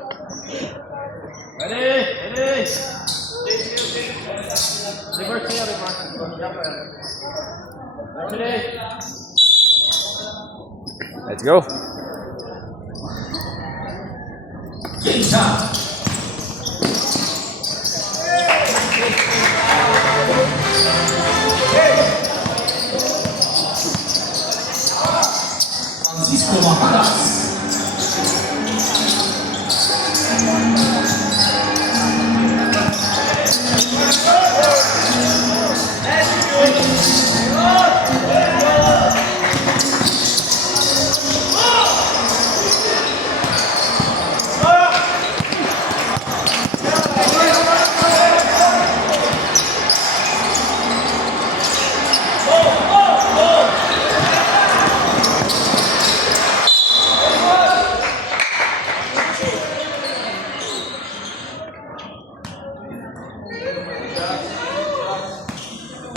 Ready. Reverse here, ready. Let's go. Game time. Francisco Mahalas.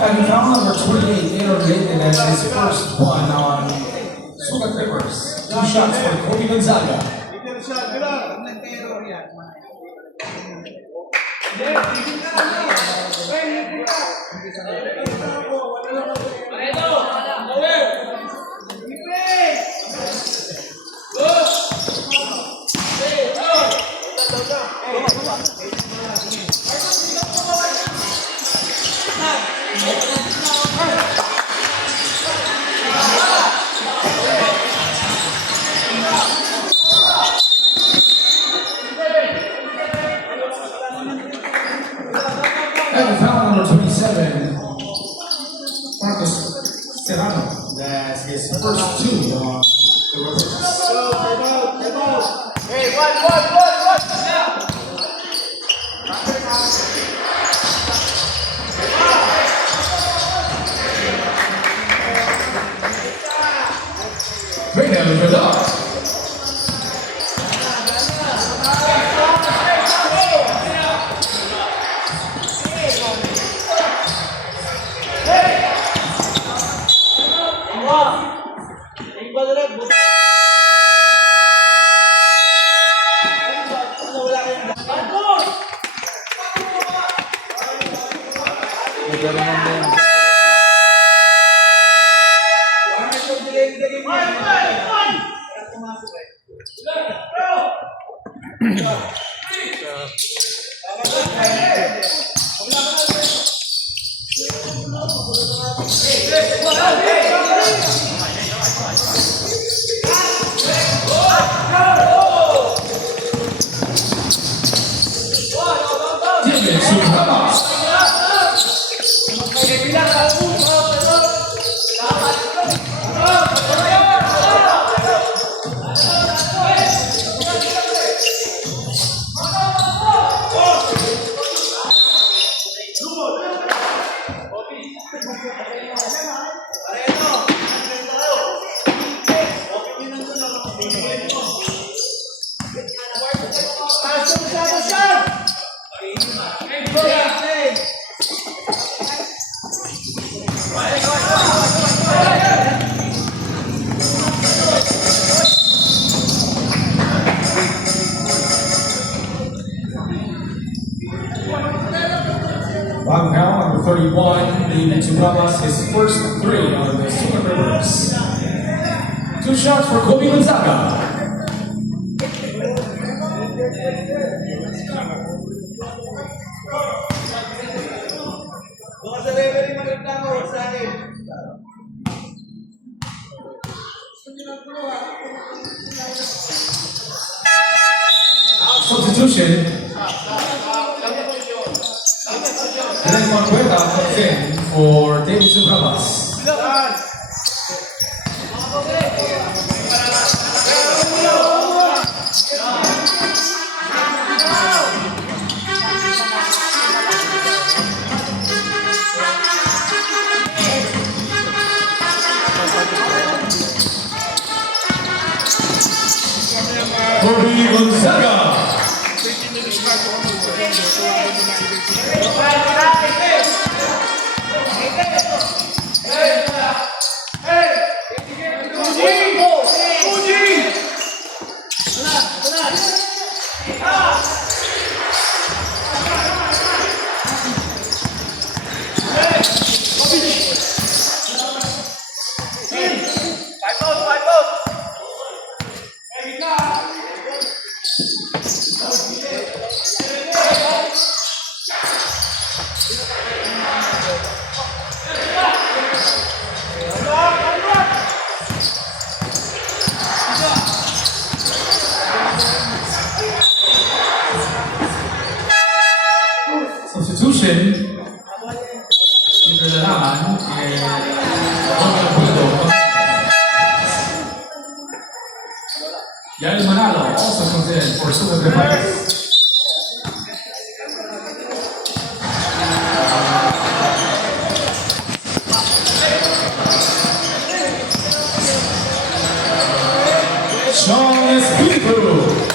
And foul number 28, Aaron Layton, as his first one on Sugar Clippers. 2 shots for Kobe Gonzaga. And foul number 27, Marcus Serrano. That's his first 2 on the Rockets. Hey, what? Reynel Vidal. Wow, now number 31, leading to Ramos his first 3 on the Sugar Rivers. 2 shots for Kobe Gonzaga. Substitution. Glenn Mangueta comes in for Davidson Ramos. Kobe Gonzaga. Substitution. Peter Lalaman and Ronald Buldo. Yael Manalo also comes in for Sugar Repares. Sean Esquivo.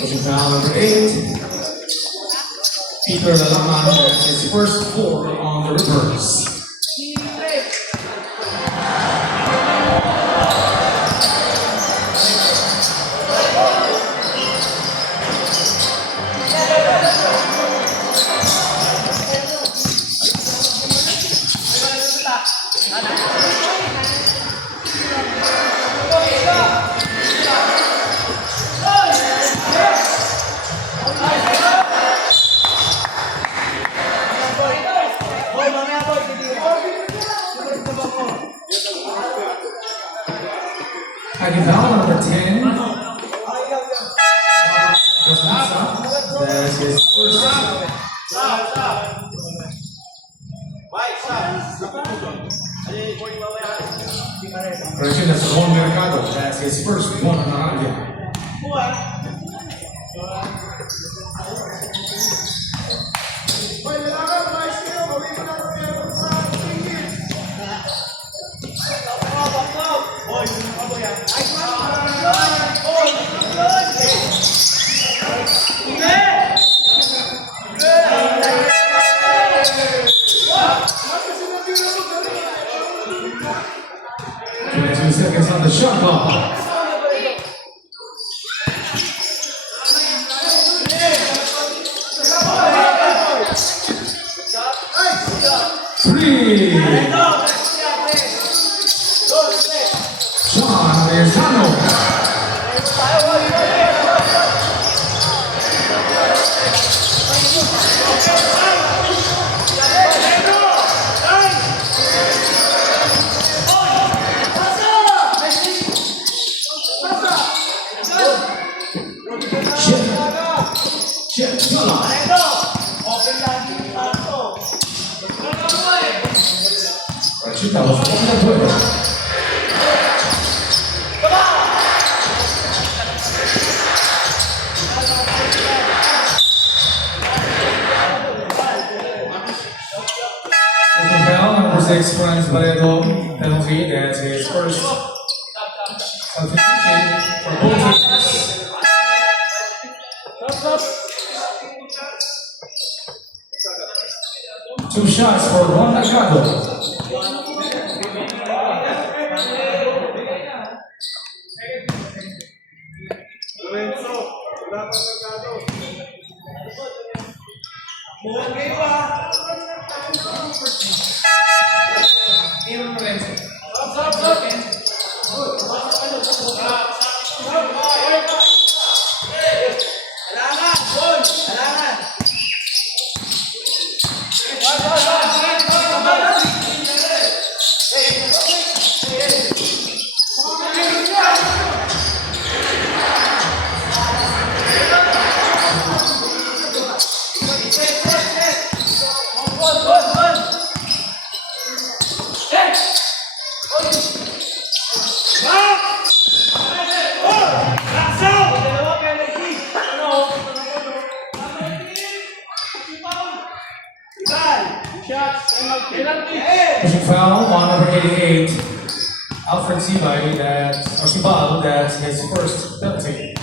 Pushing foul number 8. Peter Lalaman has his first 4 on the reverse. Hiding foul number 10. That's his first. Correction, that's Juan Mercado. That's his first one on the Arabia. Seconds on the shot clock. Three. Sean Lezano. Chip Tula. Rachita was on the Twitter. Number 6, Franz Barreto, penalty. That's his first substitution for both teams. Two shots for Juan Mercado. foul on number 88, Alfred Sibay, or Sibal, that's his first penalty.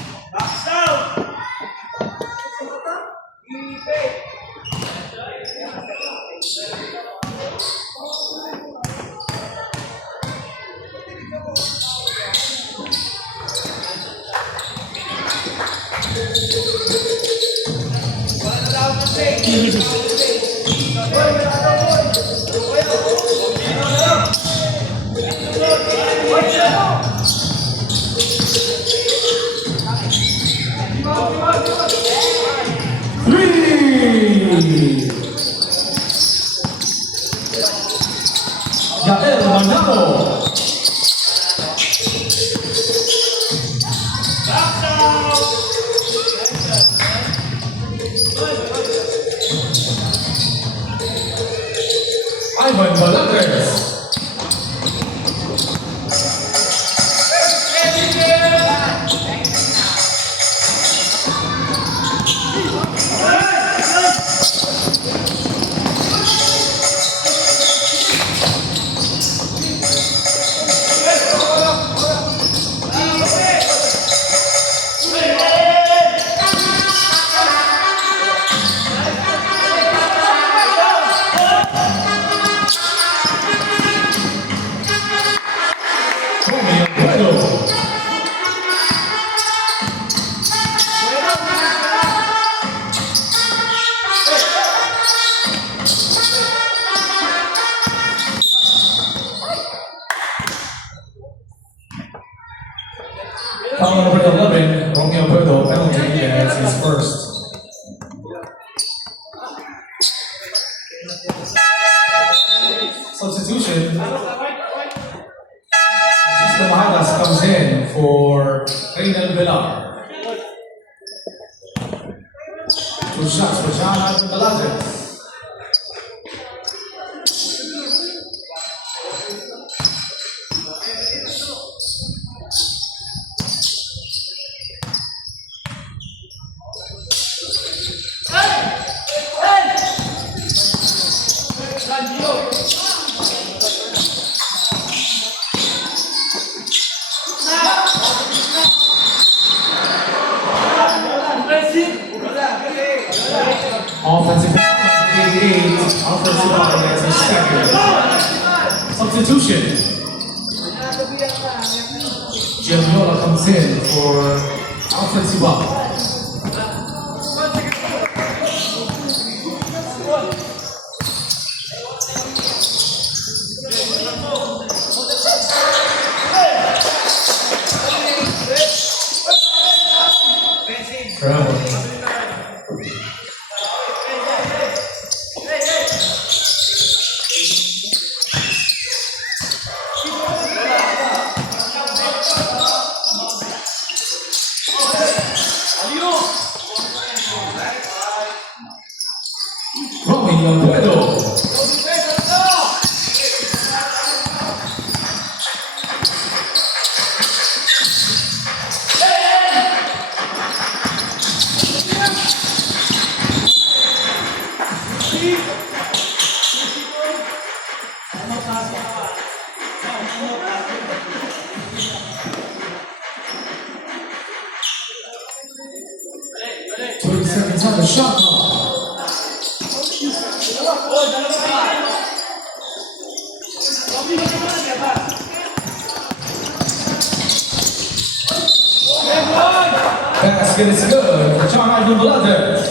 Yael Manalo. Ivan Velasquez. Foul number 11, Romeo Puerto, penalty, that's his first. Substitution. Cisco Mahalas comes in for Reynel Villar. 2 shots for John Ivan Velasquez. Offensive foul, 88, offensive foul, that's his second. Substitution. Gianviola comes in for offensive foul. Romeo Puerto. Seconds on the shot clock. Basket is good for John Ivan Velasquez.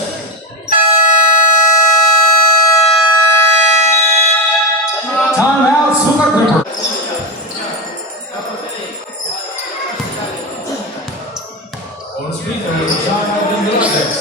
Timeout, Super Clipper. Bonus free throw, John Ivan Velasquez.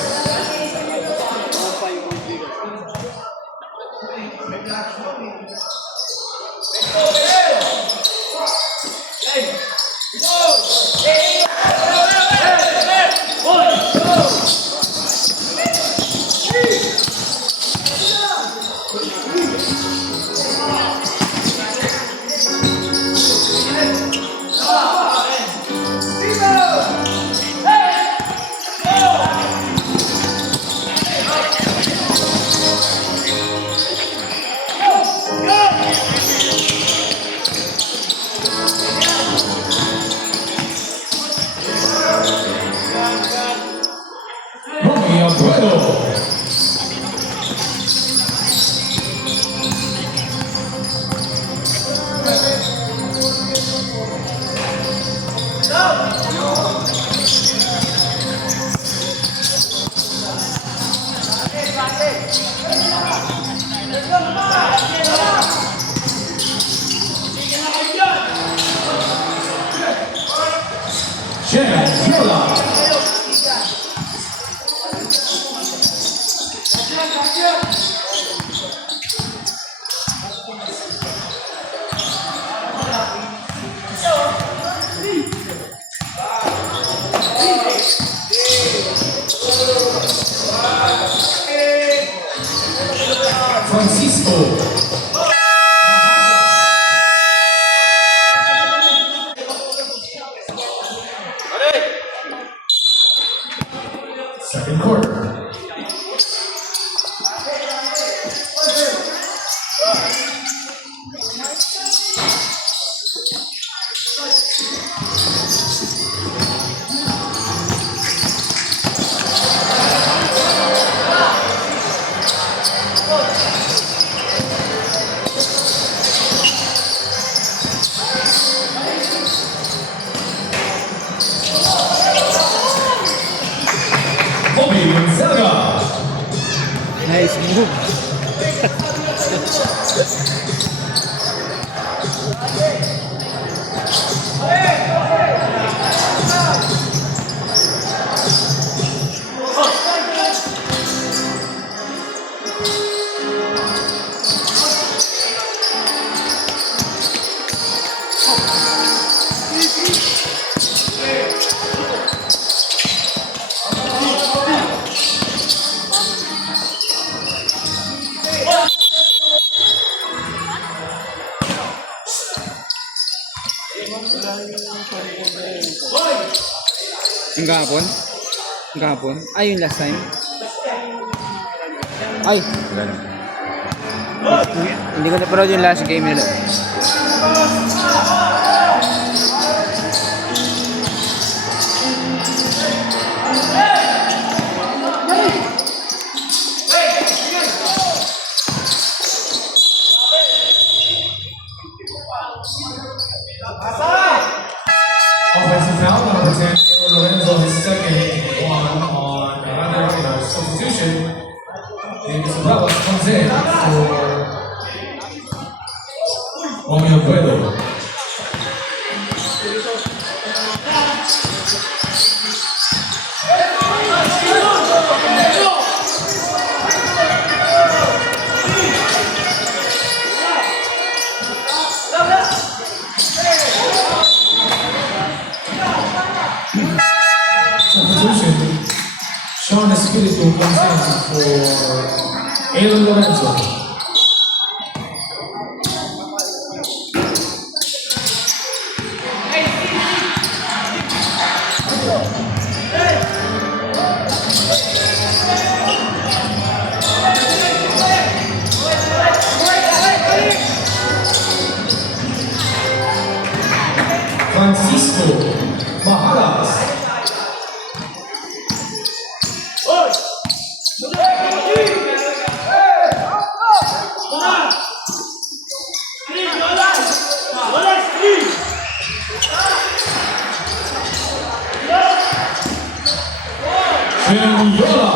Chen Yola. Francisco. Second quarter. Kobe Gonzaga. Nice move. Yung kahapon? Yung kahapon? Ay, yung last time? Ay! Wala na. Hindi ko napanood yung last game nila. Offensive foul, number 10, Aaron Lorenzo, his second one on another substitution. David Sabella comes in for Romeo Puello. Substitution. Sean Espiritu comes in for Aaron Lorenzo. Francisco Mahalas. Yola.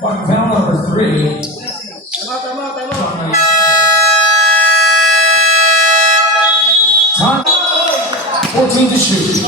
One foul number 3. Time 14 to shoot.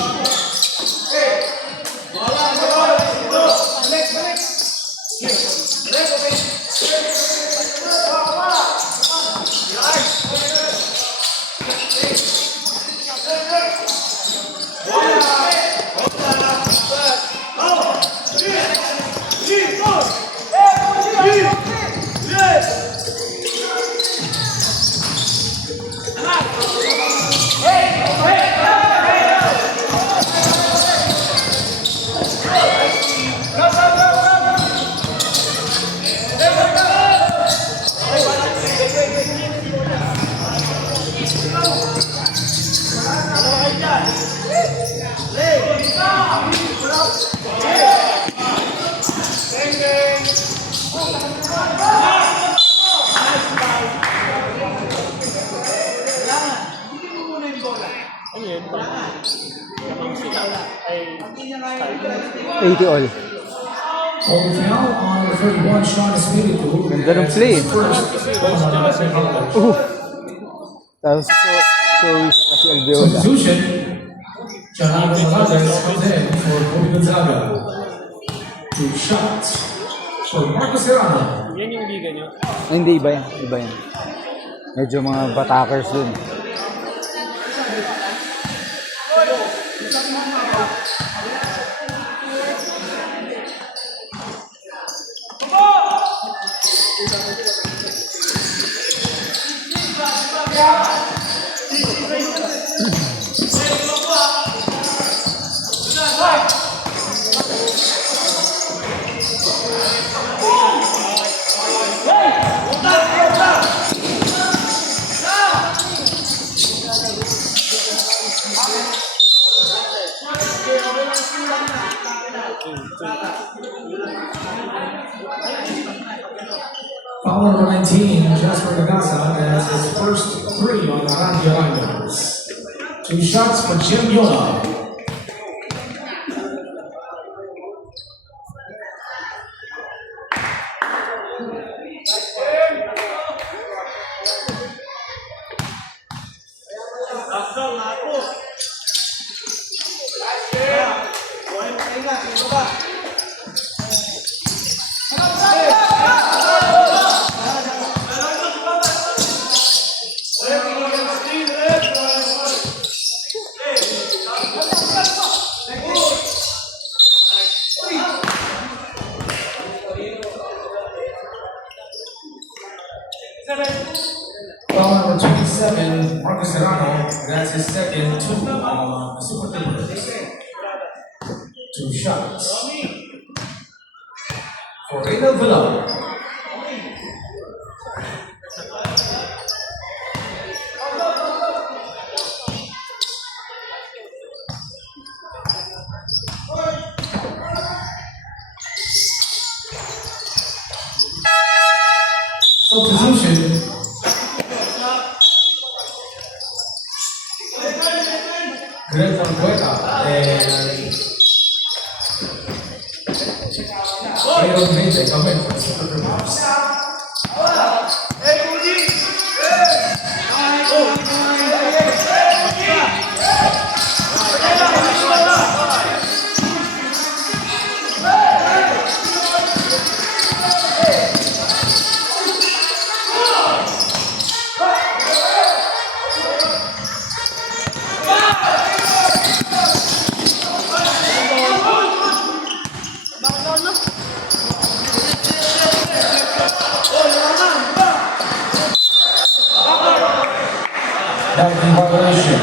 80 all. Holding foul on number 31, Sean Espiritu. Ganda ng play. First, Tapos so kasi Alveola. substitution. Jonathan Melendez comes in for Kobe Gonzaga. 2 shots for Marcos Serrano. Yan yung liga nyo. Ay, hindi, iba yan. Iba yan. Medyo mga batakers dun. Foul number 19, Jasper Gagasa, has his first 3 on the Randy Rangers. 2 shots for Jim Yola. Foul number 27, Marcos Serrano, that's his second 2 on the Super Clippers. 2 shots for Reynald Villa. Substitution. Greg Foncueta and Aaron Mete come in for the Super Clippers. That would be violation.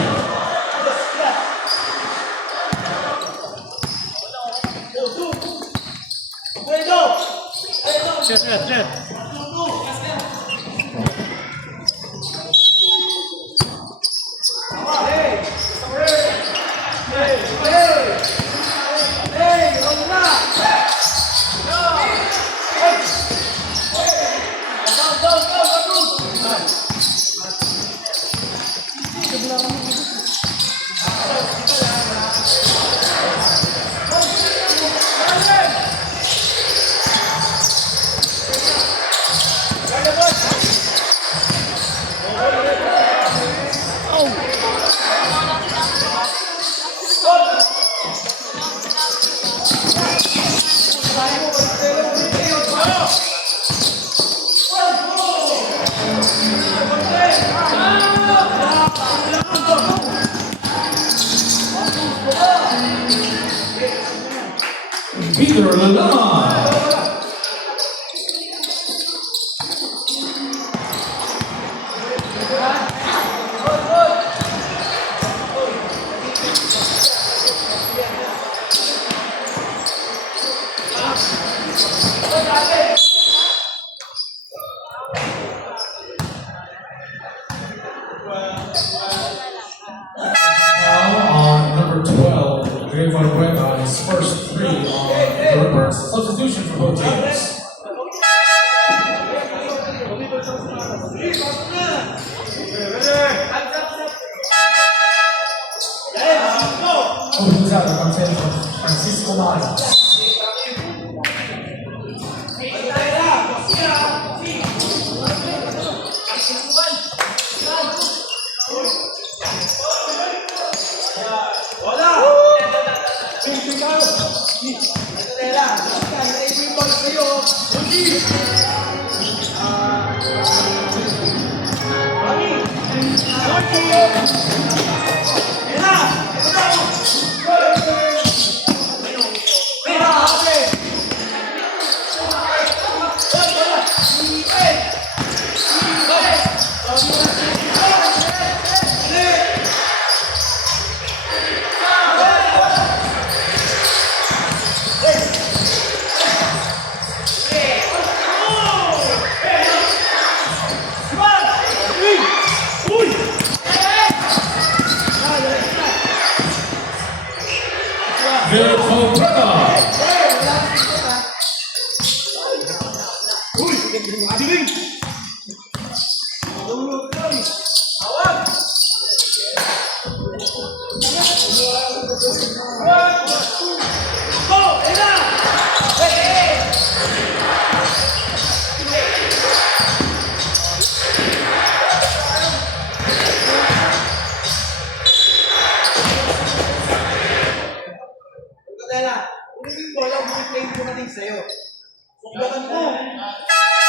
Peter Lalonde. On number 12, Greg Foncueta, his first 3 on the Clippers. Substitution for both teams. Kobe Gonzaga comes in from Francisco Miles. Virtual Brother.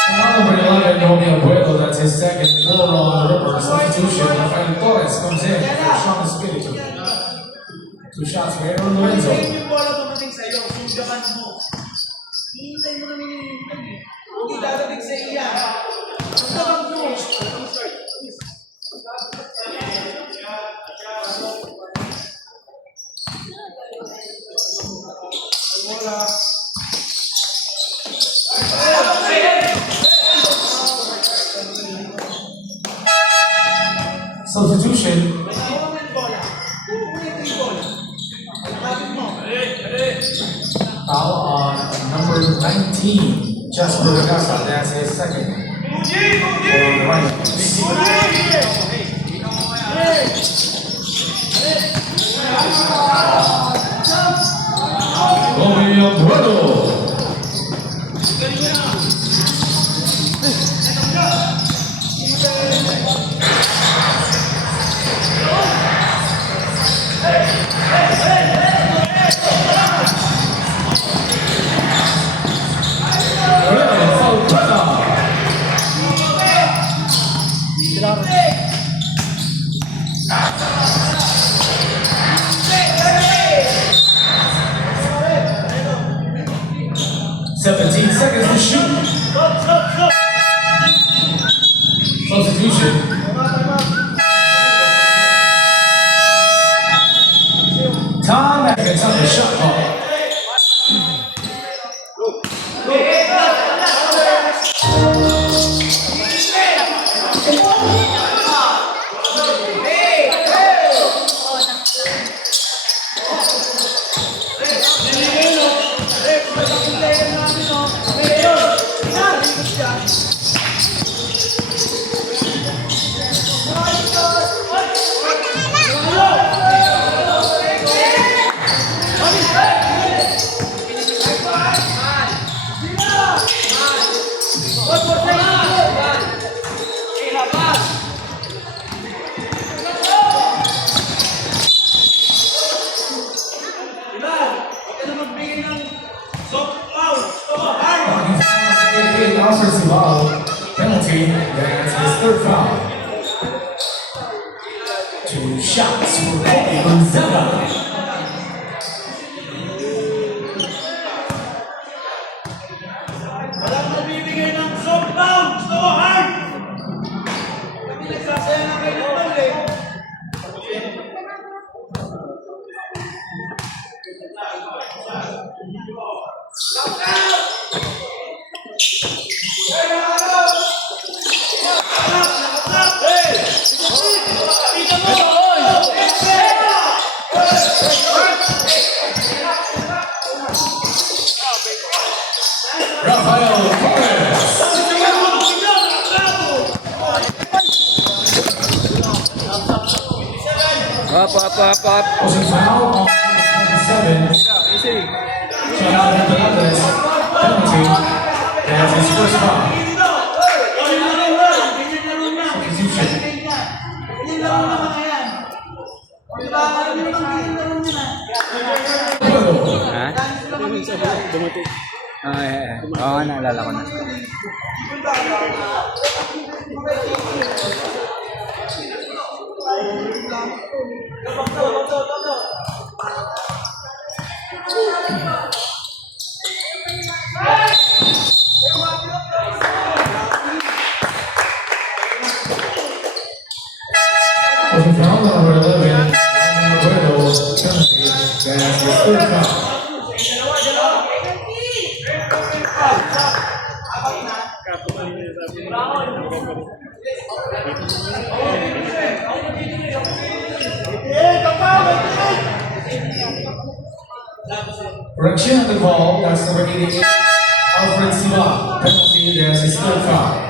Number 11, Romeo Abuelo, that's his second four on the river. Substitution, Rafael Torres comes in for Sean Espiritu. 2 shots for Aaron Lorenzo. Yung bola dumating sa'yo, sunggaman mo. Hihintay mo na hinihintay eh. Hindi dadating sa iya. Sunggaman mo. Bola. Substitution, Tawag mo yung bola. Kukunin ko yung bola. Pagkabit mo. foul on number 19, Jasper Ragasa. That's his second. For the Rhinos. Romeo Abuelo. 17 seconds to shoot. Substitution. Time seconds on the shot clock. Offensive foul penalty. That's his third foul. 2 shots for Kobe Gonzaga. Walang mabibigay ng soft bounce. Gusto mo hard. Kami nagsasaya na kayo ng ball eh. Rafael Torres. Up. Causing foul on 27. Easy. Jonathan Fernandez. Penalty. That's his first foul. Ha? Oo, naalala ko na. Taking foul number 11, Roberto penalty. That's his third foul. Correction on the call, that's number 88, Alfred Siva. Penalty, that's his third foul.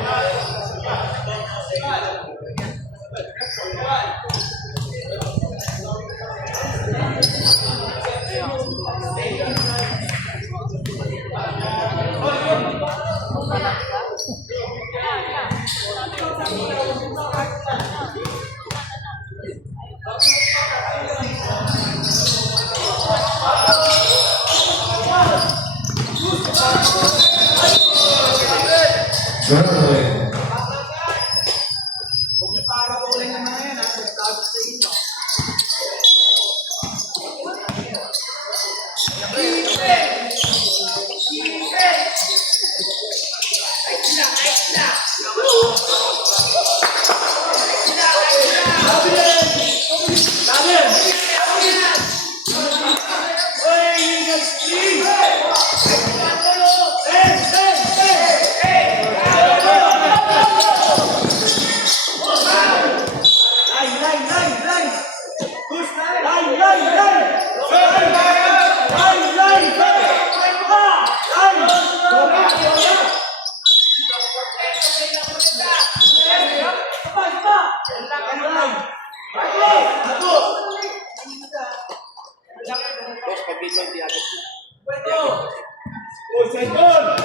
Jordan.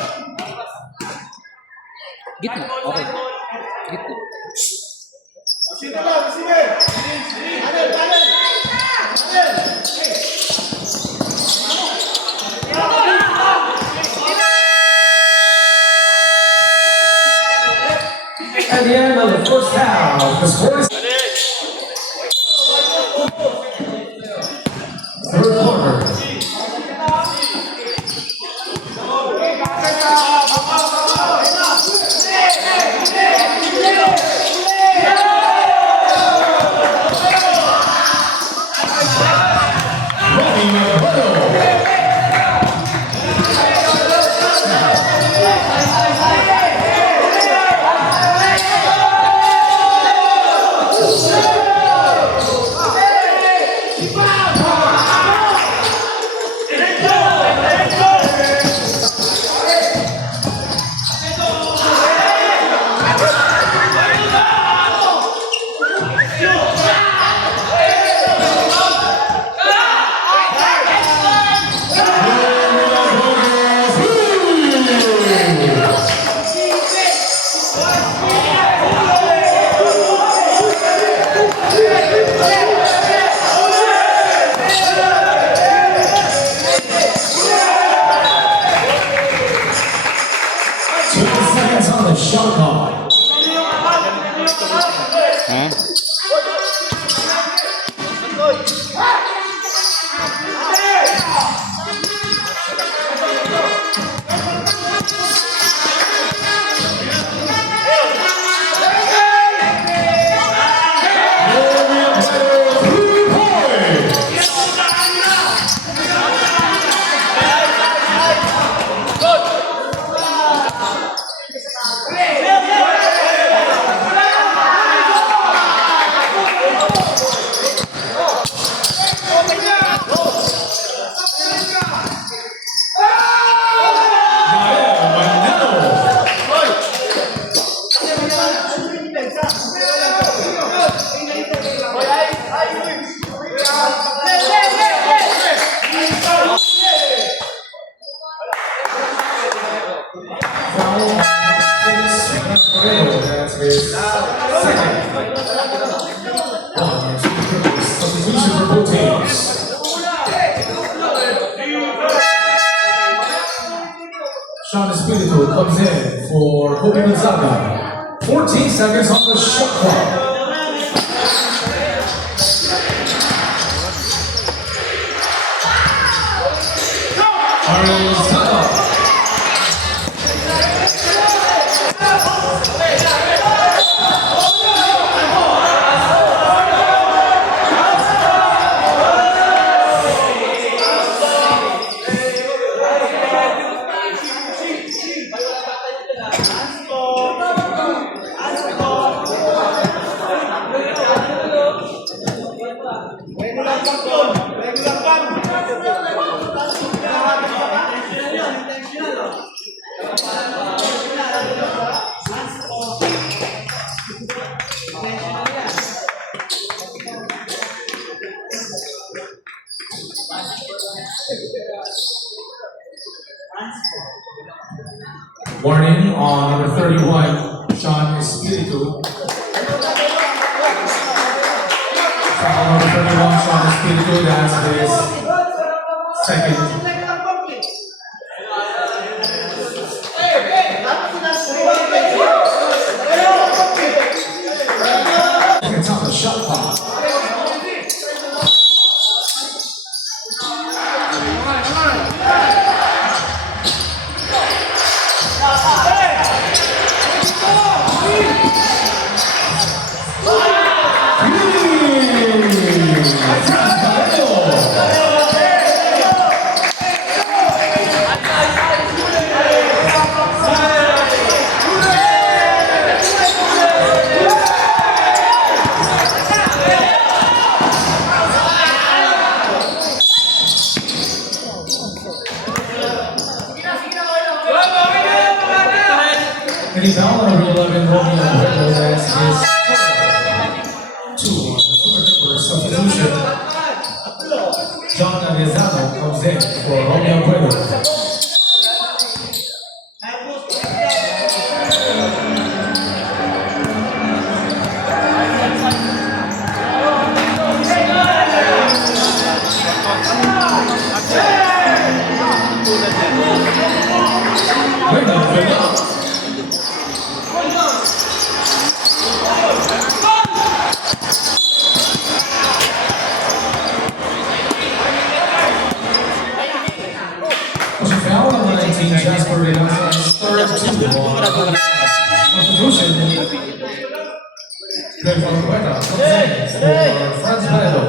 Gitna, okay. Gitna. At the end of the first half, the score is third quarter. Shot clock. Ha? That's his second. One, two, substitution for both teams. Sean Espiritu comes in for Kobe Gonzaga. 14 seconds on the shot clock. Ariel Zaba. Warning on number 31, Sean Espiritu. Foul number 31, Sean Espiritu, that's his second. It's on the shot clock. And he's out on number 11, Romeo Pueblo, that's his third. 2 on the super substitution. John Navezano comes in for Romeo Pueblo. Jasper Reyes, third substitution. Pedro Cueta comes in for Franz Valedo.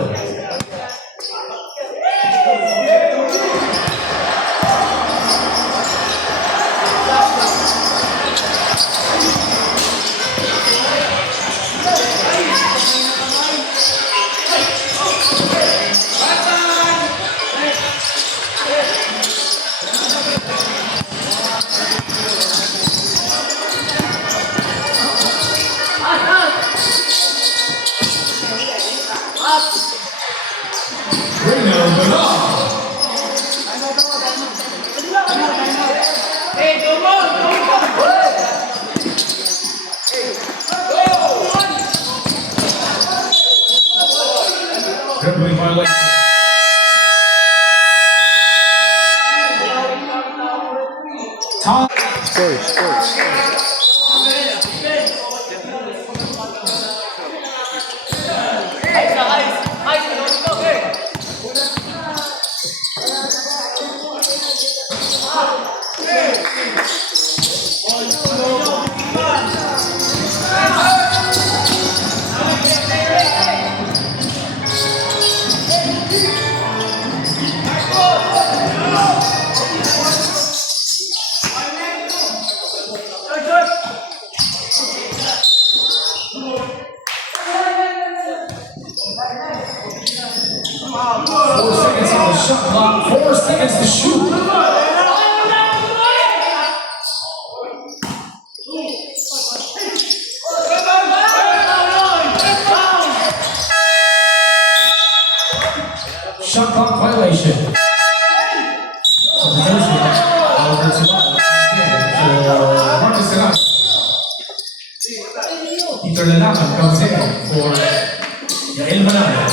Dribbling violation. Tom. Shot clock, 4 seconds to shoot. Shot clock violation. Substitution. Over to Marcus Serrano. Peter Lalaman comes in for Yael Manalo.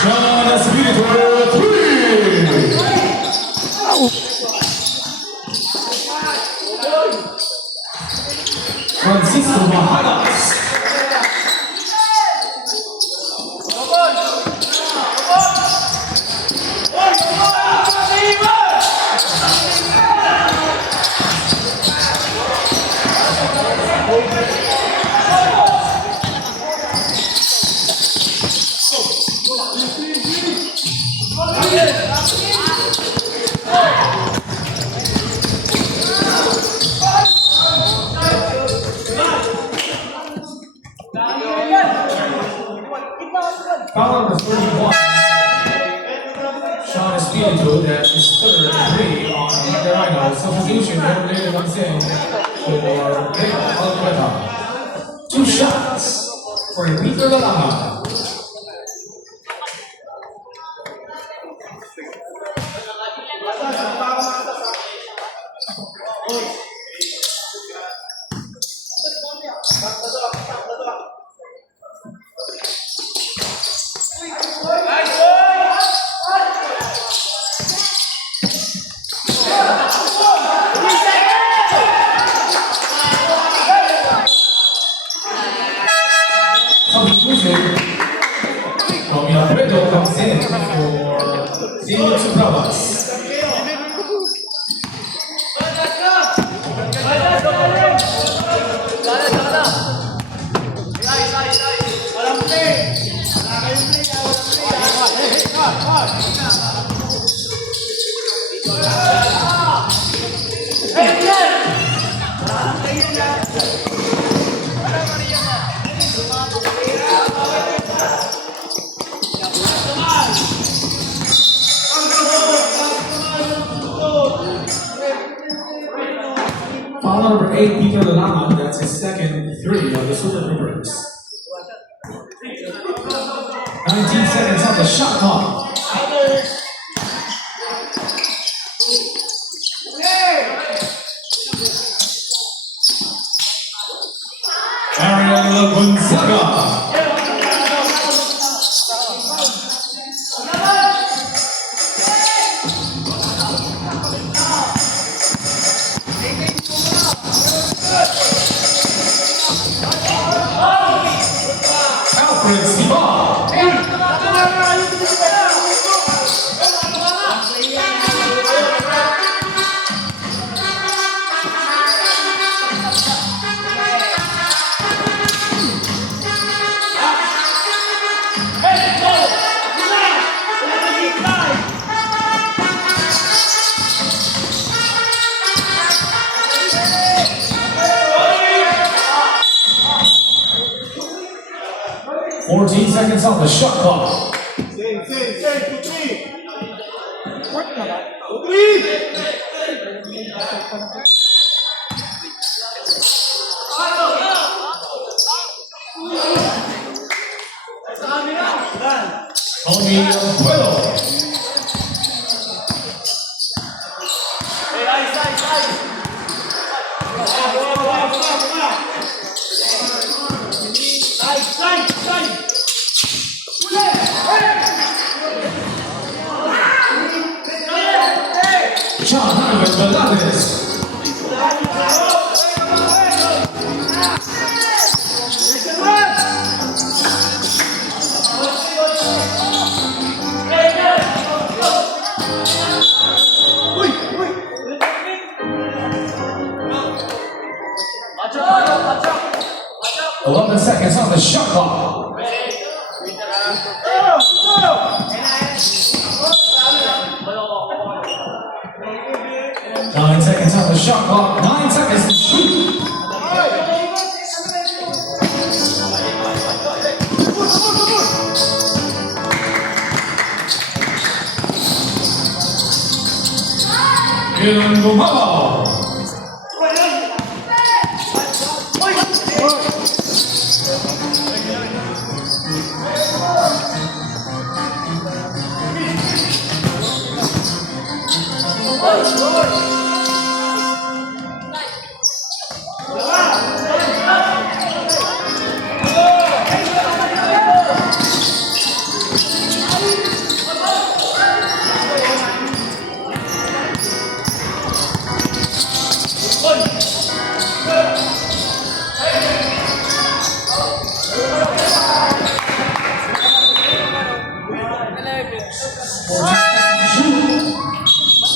Sean Espiritu, 3! Francisco Mahalas. Foul number 31. Sean Espiritu, that is third, 3 on the Rhino. Substitution, number 8 comes in for Leo Alvarado. 2 shots for Peter Lalaman. Substitution, Tommy Alfredo comes in for Zeno Supravas. Foul number 8, Peter Lalaman, that's his second 3 of the Super Troopers. 19 seconds on the shot clock. Ariel Gonzaga. Alfred Stival. 14 seconds on the shot clock. Tommy Alfredo. John Ivan Velasquez. Seconds on the shot clock. 9 seconds on the shot clock. 9 seconds to shoot. Dylan Gumabo.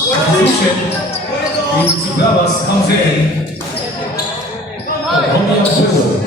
Substitution. Vinci Bravas comes in. Columbia Blue.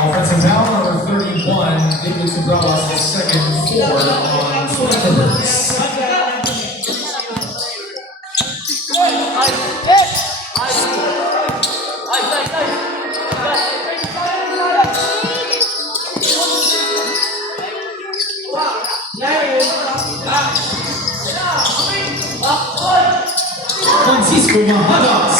Offensive foul number 31, David Bravas' second, 4 on Thunderbirds. Francisco Mahadas.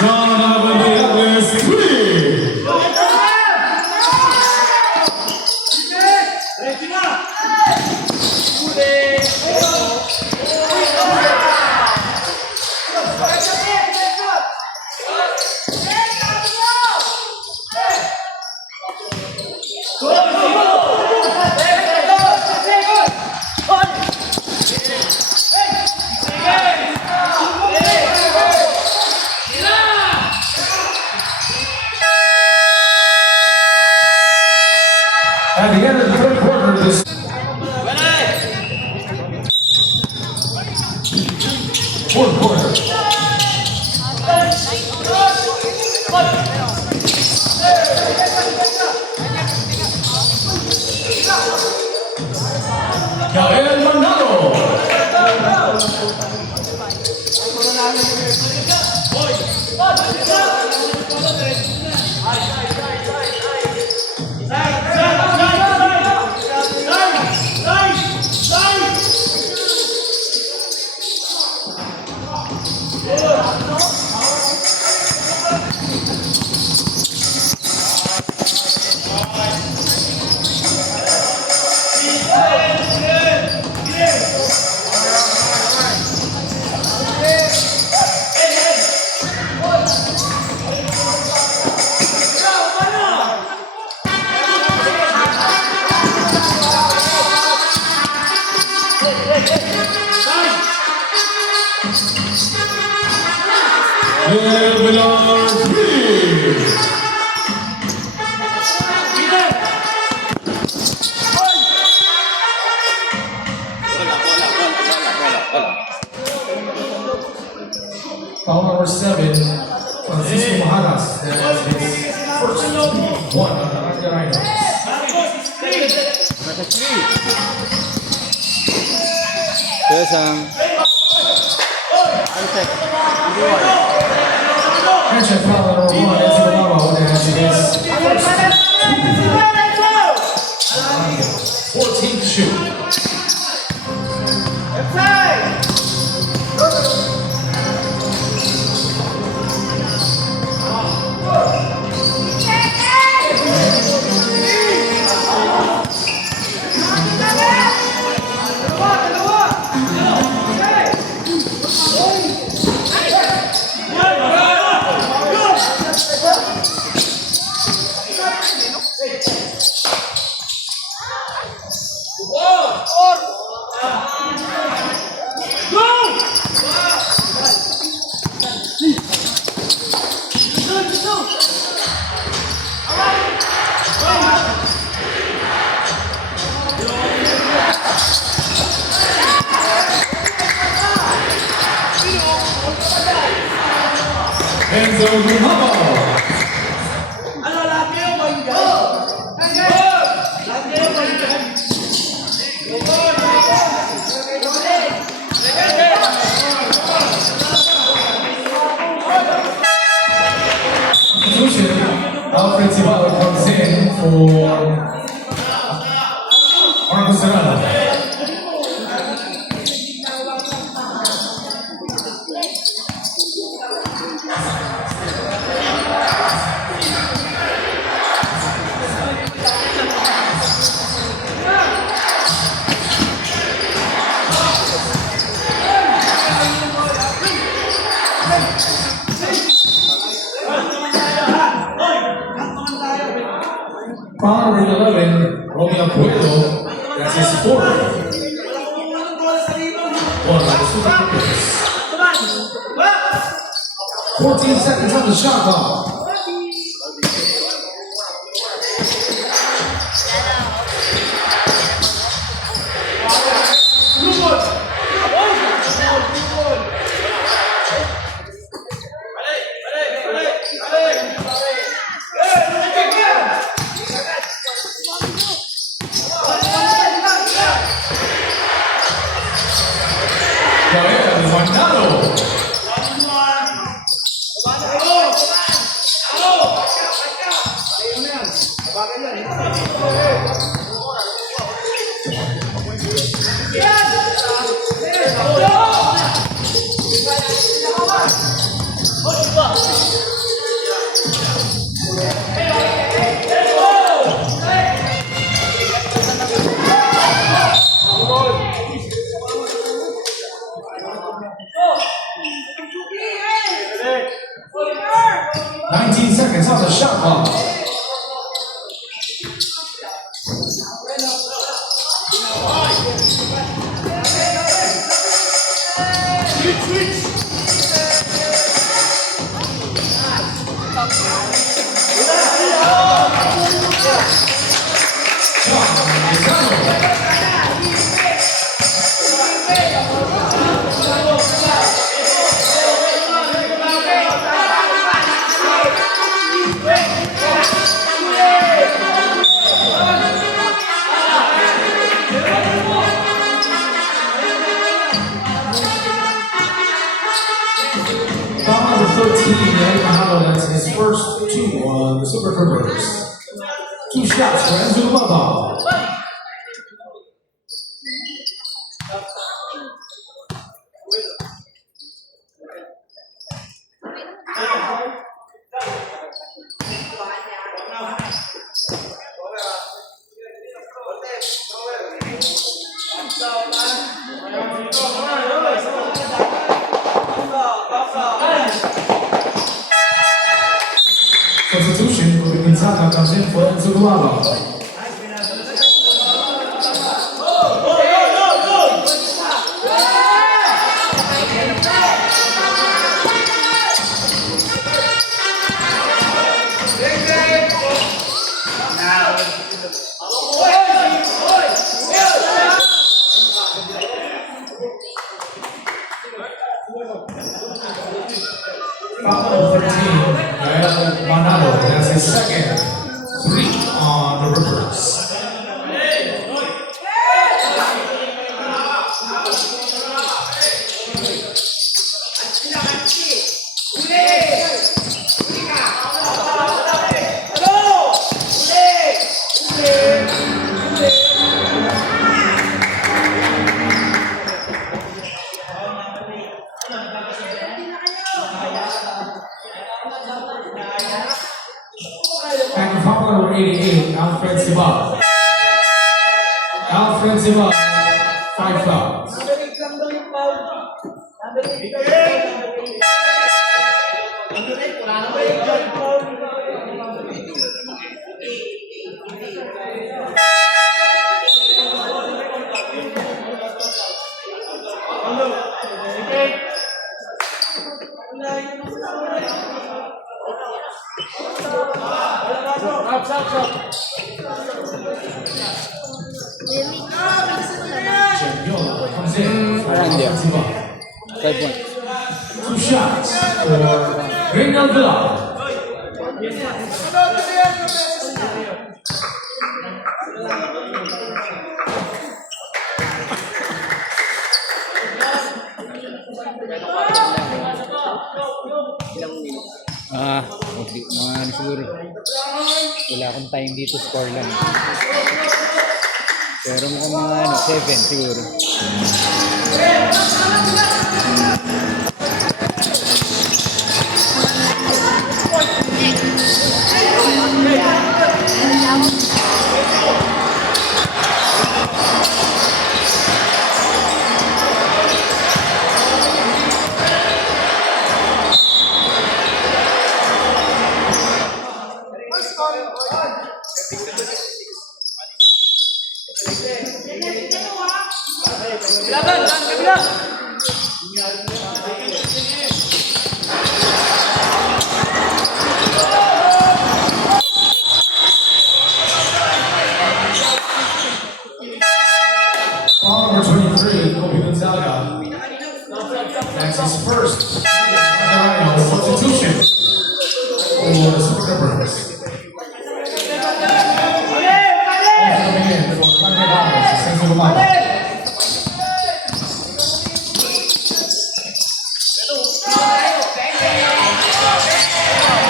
John Abadiates, 3. At the end of the third quarter, this fourth quarter. Gael Mandado. Villar 3. Foul number 7, Francisco Mahadas. That was his first one on the Anglia Rhinos. Kesam. Action foul number 1, Nancy Balabo. That's his first 14 to shoot. Enzo Gumabo. Ano, lagi yung point guard? Lagi yung point guard? Substitution, Alfred Cibalo comes in for Marcos Serrano. Foul number 11, Romeo Puello. That's his fourth. One of the Super Clippers. 14 seconds on the shot clock. Gael Guardado. Seconds on the shot clock. Foul number 13, Eddie Mahalo, that's his first two on the Super Clippers. Two shots for Enzo Gumabo. Substitution, Rudy Gonzaga comes in for Enzo Gumabo. Foul number 13, Gael Guardado, that's his second three on the reverse. And foul number 88, Alfred Cibalo. Alfred Cibalo, 5 fouls. Number 8 lang daw yung foul. Number 8 lang yung foul. Number 8, wala na ba yung foul? Jamiola comes in for Around there. Alfred Cibalo. 5 points. Two shots for Reynald Villar. Okay. Mga ano siguro. Wala akong time dito, score lang. Pero mukhang mga ano, 7 siguro. Laban, kabila. Foul number 23, Kobe Gonzaga. That's his first substitution for the Super Clippers. Also coming in for $100, Senzo Gumata.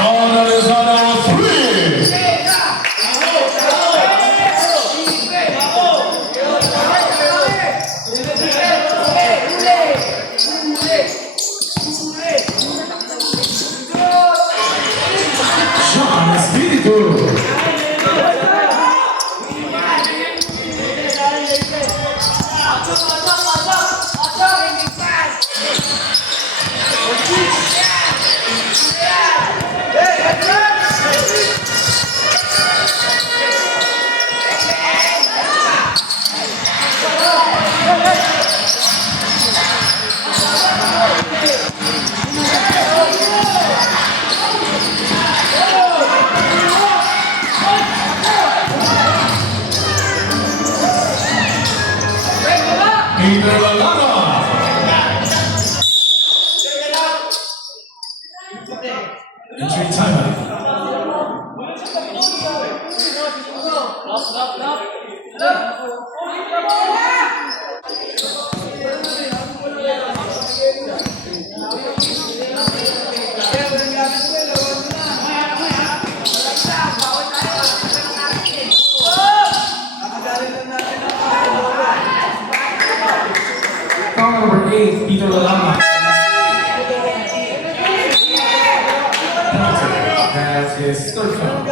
Oh, that is another 3! Sean Espiritu. Peter Lalana. Entry timeout. Foul number 8, Peter Lalana. Penalty. That's his third foul.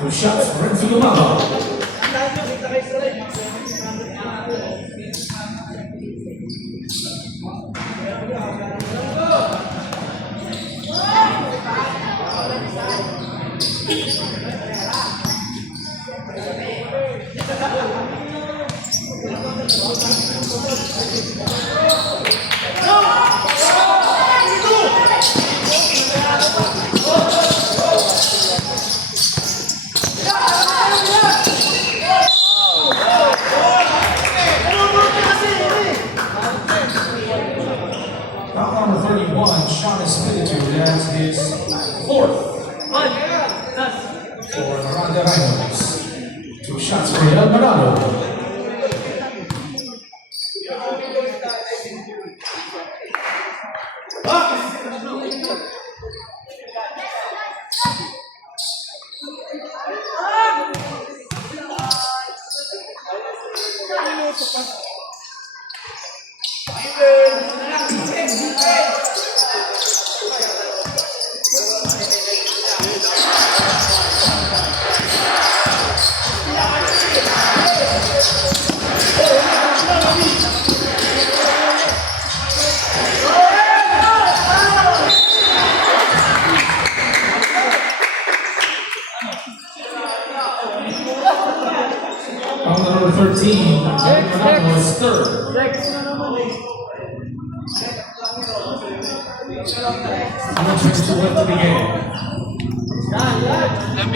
2 shots for Renzo Gumata. Foul number 31, Sean Espiritu. That's his fourth for the Ronda Rhinos. 2 shots for El Dorado. Foul number 13, El Dorado is third. 1:22 left in the game.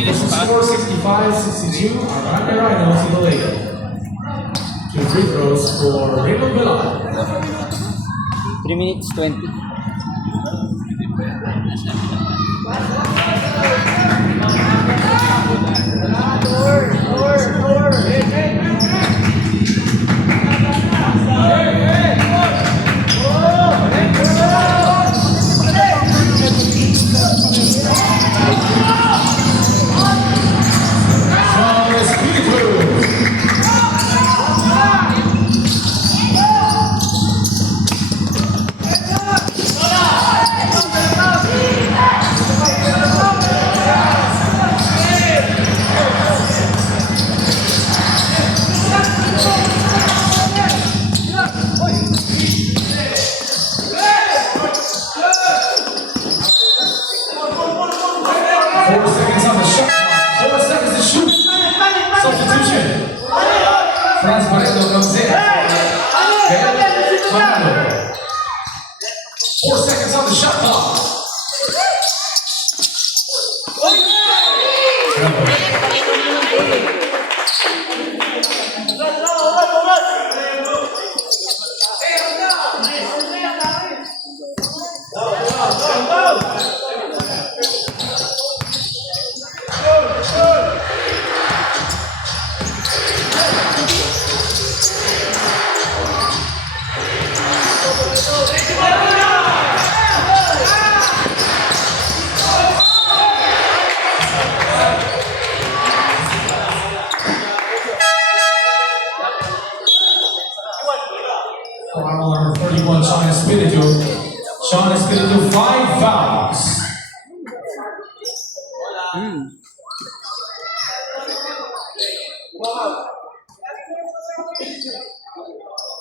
This is score 65-62. Our Ronda Rhinos in the lead. Two free throws for Raymond Villa. 3 minutes 20. Sean Espiritu. Foul number 31, Sean Espiritu. Sean Espiritu, 5 fouls.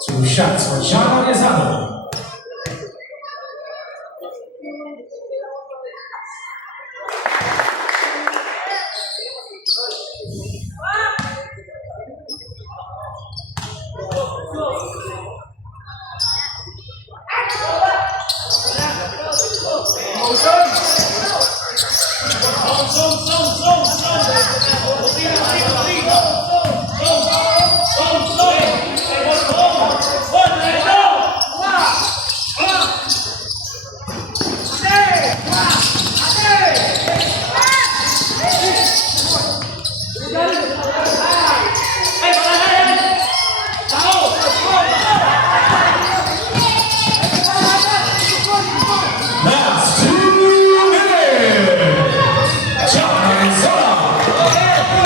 Two shots for John Lozano. Last 2 minutes. John Lozano.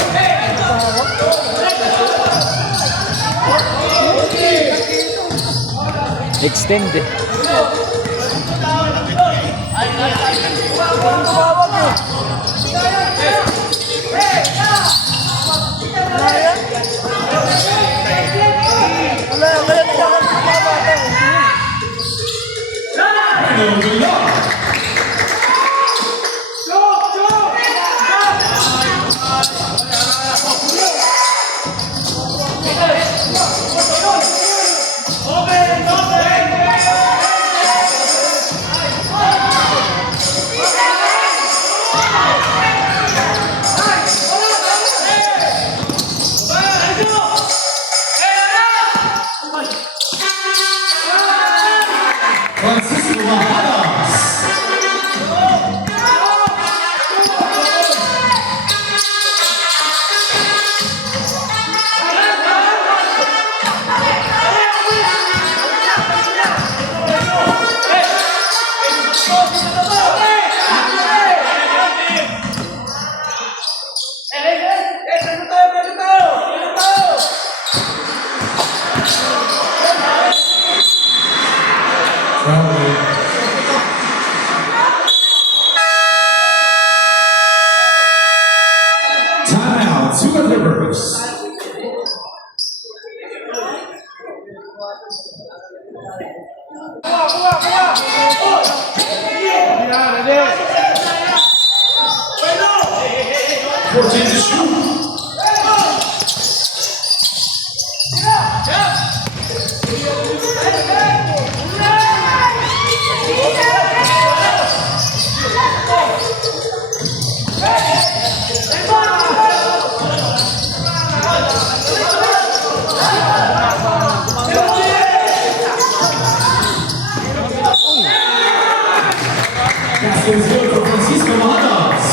Extend eh. Francisco Mahadas. Timeout, two of the Rivers. Fourteen to shoot. is good for Francisco Mahadas.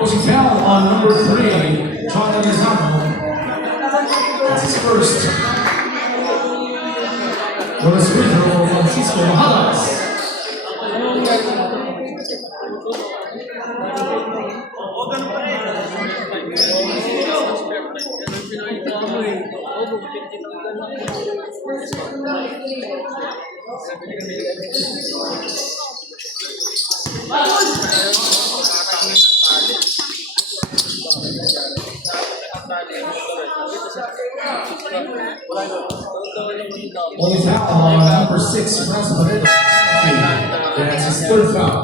Pushing foul on number 3, John Lizano. That's his first. Bonus free throw for Francisco Mahadas. Only foul on number 6, Franz Barreto. That's his third foul.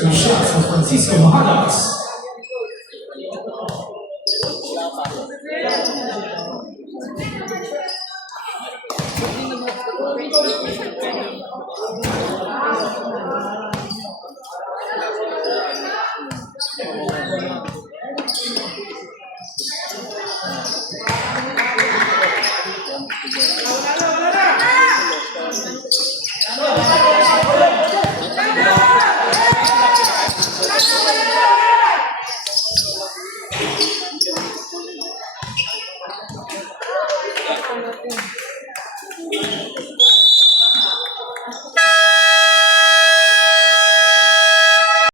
2 shots for Francisco Mahadas.